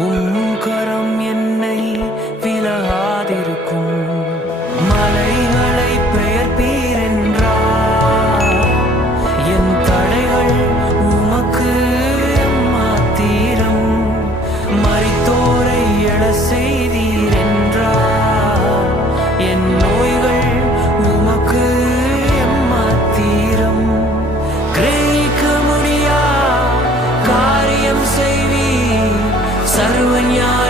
உம் கரம் என்னை விலகாதிருக்கும். மலைகளை பெயர்ப்பீர் என்றார், என் தடைகள் உமக்கு எம்மாத்திரம். மரித்தோரை எழ செய்தீர் என்றார், என் நோய்கள் உமக்கு எம்மாத்திரம். கிரகிக்க முடியா காரியம் செய்வீர், சர்வ ஞானி